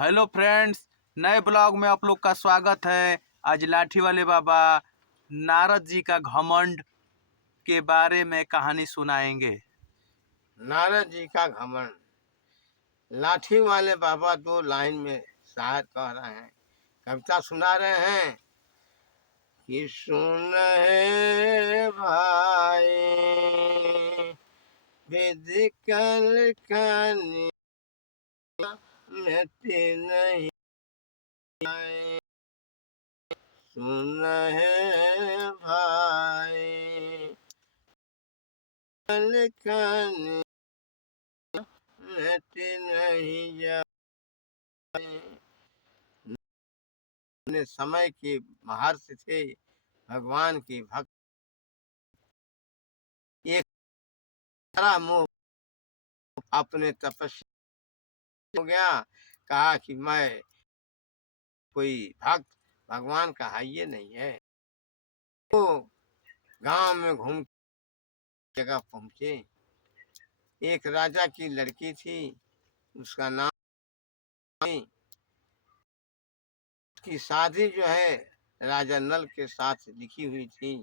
Hello friends, नए blog में आप लोग का स्वागत है। आज लाठी वाले बाबा नारद जी का घमंड के बारे में कहानी सुनाएंगे। नारद जी का घमंड। लाठी वाले बाबा दो लाइन में शायद कह रहे हैं, कविता सुना रहे हैं कि सुन हे भाई विधि कल कनी मिटती नहीं आए। सुन हे भाई कल कनी मिटती नहीं जाए। अपने समय के महर्षि थे, भगवान के भक्त। एक तरह मुंह अपने तपस्या हो गया, कहा कि मैं कोई भक्त भगवान का हाइये नहीं है। तो गांव में घूम जगह पहुंचे। एक राजा की लड़की थी, उसका नाम थी। उसकी शादी जो है राजा नल के साथ लिखी हुई थी।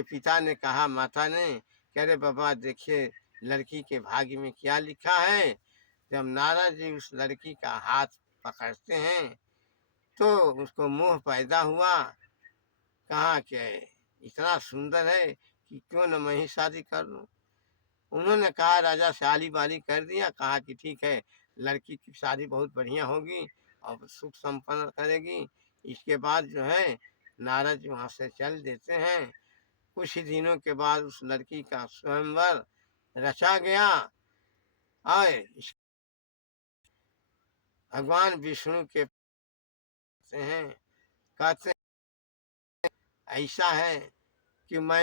पिता ने कहा माता ने, कह रहे बाबा देखिए लड़की के भाग्य में क्या लिखा है। जब नारद जी उस लड़की का हाथ पकड़ते हैं तो उसको मोह पैदा हुआ। कहा कि इतना सुंदर है कि क्यों न मैं ही शादी कर लूं। उन्होंने कहा राजा से आली बाली कर दिया, कहा कि ठीक है, लड़की की शादी बहुत बढ़िया होगी और सुख संपन्न करेगी। इसके बाद जो है नारद जी वहां से चल देते हैं। कुछ ही दिनों के बाद उस लड़की का स्वयंवर रचा गया और भगवान विष्णु के से हैं, कहते हैं ऐसा है कि मैं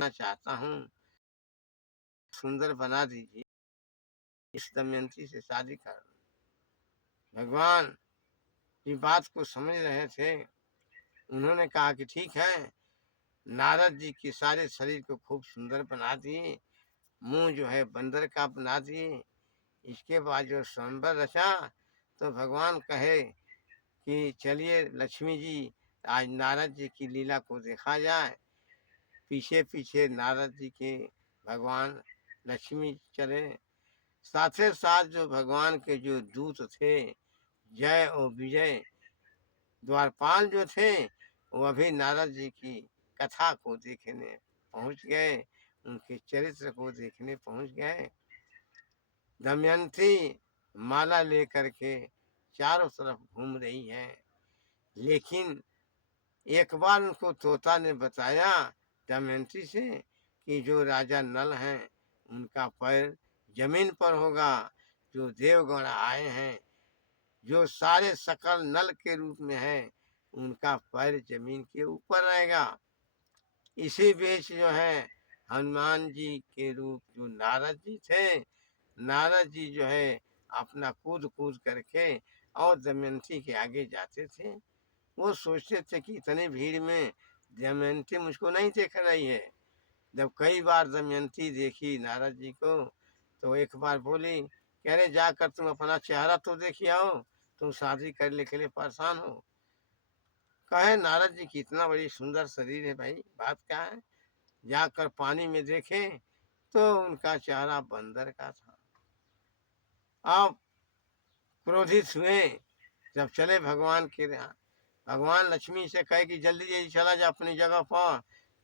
चाहता हूँ सुंदर बना दीजिए, इस दमयंती से शादी कर। भगवान इस बात को समझ रहे थे। उन्होंने कहा कि ठीक है। नारद जी के सारे शरीर को खूब सुंदर बना दिए, मुंह जो है बंदर का बना दिए। इसके बाद जो स्वयंवर रचा तो भगवान कहे कि चलिए लक्ष्मी जी, आज नारद जी की लीला को देखा जाए। पीछे पीछे नारद जी के भगवान लक्ष्मी चले। साथ ही साथ जो भगवान के जो दूत थे, जय और विजय द्वारपाल जो थे, वह भी नारद जी की कथा को देखने पहुंच गए, उनके चरित्र को देखने पहुंच गए। दमयंती माला लेकर के चारों तरफ घूम रही है, लेकिन एक बार उनको तोता ने बताया दमयंती से कि जो राजा नल हैं उनका पैर जमीन पर होगा। जो देवगण आए हैं, जो सारे सकल नल के रूप में है, उनका पैर जमीन के ऊपर रहेगा। इसी बीच जो है हनुमान जी के रूप जो नारद जी थे, नारद जी जो है अपना कूद कूद करके और दमयंती के आगे जाते थे। वो सोचते थे कि इतनी भीड़ में दमयंती मुझको नहीं देख रही है। जब कई बार दमयंती देखी नारद जी को तो एक बार बोली, कह रहे जाकर तुम अपना चेहरा तो देखिए आओ, तुम शादी करने के लिए परेशान हो। कहे नारद जी की इतना बड़ी सुंदर शरीर है, भाई बात क्या है। जाकर पानी में देखे तो उनका चेहरा बंदर का था। अब क्रोधित हुए, जब चले भगवान के यहाँ। भगवान लक्ष्मी से कहे कि जल्दी जल्दी चला जा अपनी जगह पर,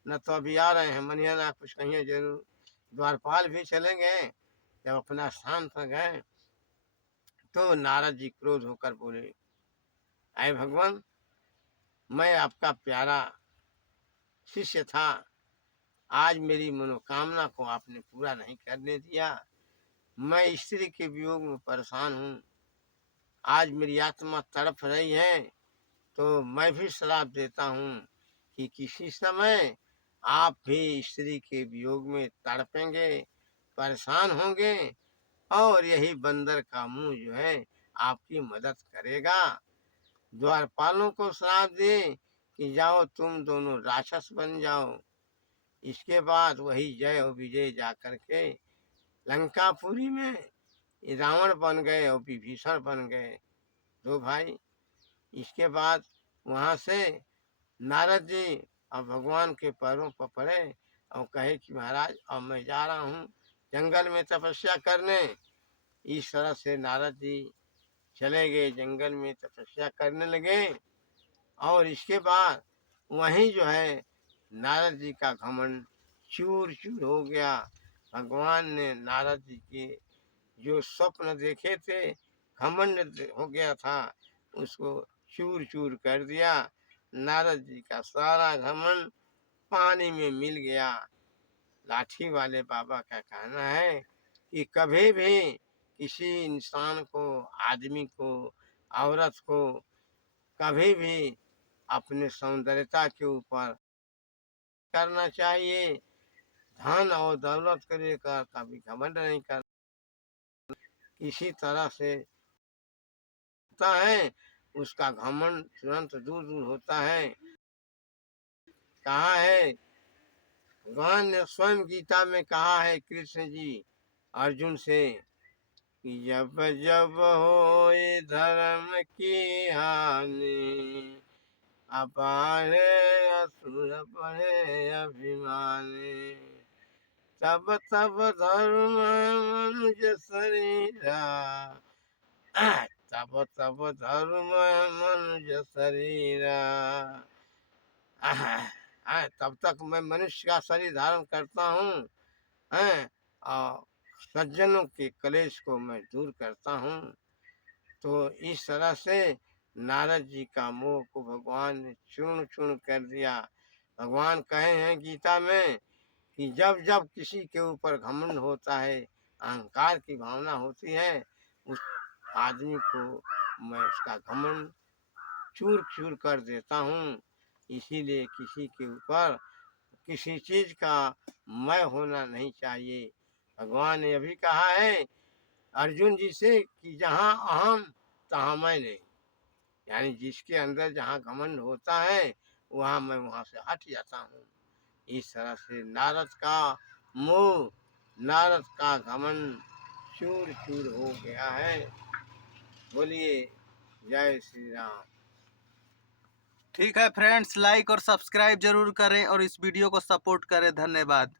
न तो अभी आ रहे हैं, मनिया ना कुछ कहिए जरूर। द्वारपाल भी चले गए। जब अपना स्थान पर गए तो नारद जी क्रोध होकर बोले, अय भगवान, मैं आपका प्यारा शिष्य था, आज मेरी मनोकामना को आपने पूरा नहीं करने दिया। मैं स्त्री के वियोग में परेशान हूँ। आज मेरी आत्मा तड़प रही है, तो मैं भी श्राप देता हूँ कि किसी समय आप भी स्त्री के वियोग में तड़पेंगे, परेशान होंगे और यही बंदर का मुंह जो है आपकी मदद करेगा। द्वारपालों को श्राप दे कि जाओ तुम दोनों राक्षस बन जाओ। इसके बाद वही जय और विजय जा करके लंकापुरी में ये रावण बन गए और विभीषण बन गए, दो भाई। इसके बाद वहाँ से नारद जी अब भगवान के पैरों पर पड़े और कहे कि महाराज अब मैं जा रहा हूँ जंगल में तपस्या करने। इस तरह से नारद जी चले गए, जंगल में तपस्या करने लगे। और इसके बाद वहीं जो है नारद जी का घमंड चूर चूर हो गया। भगवान ने नारद जी के जो स्वप्न देखे थे, घमंड हो गया था, उसको चूर चूर कर दिया। नारद जी का सारा घमंड पानी में मिल गया। लाठी वाले बाबा का कहना है कि कभी भी किसी इंसान को, आदमी को, औरत को कभी भी अपने सौंदर्यता के ऊपर करना चाहिए। धन और दौलत को लेकर कभी घमंड नहीं करना। इसी तरह से होता है, उसका घमंड तुरंत दूर दूर होता है। कहा है, भगवान ने स्वयं गीता में कहा है कृष्ण जी अर्जुन से कि जब जब हो धर्म की हानि, अपार असुर बढ़े अभिमानी, तब तब धर्म मनुज शरीरा, तब तब धर्म मनुज शरीरा। तब तक मैं मनुष्य का शरीर धारण करता हूँ, और सज्जनों के कलेश को मैं दूर करता हूँ। तो इस तरह से नारद जी का मोह को भगवान ने चूर्ण चूर्ण कर दिया। भगवान कहे हैं गीता में कि जब जब किसी के ऊपर घमंड होता है, अहंकार की भावना होती है, उस आदमी को मैं उसका घमंड चूर चूर कर देता हूँ। इसीलिए किसी के ऊपर किसी चीज का मैं होना नहीं चाहिए। भगवान ने अभी कहा है अर्जुन जी से कि जहाँ अहम तहाँ मैं नहीं, यानी जिसके अंदर जहाँ घमंड होता है वहाँ मैं वहाँ से हट जाता हूँ। इस तरह से नारद का मोह, नारद का घमंड चूर चूर हो गया है। बोलिए जय श्री राम। ठीक है फ्रेंड्स, लाइक और सब्सक्राइब जरूर करें और इस वीडियो को सपोर्ट करें। धन्यवाद।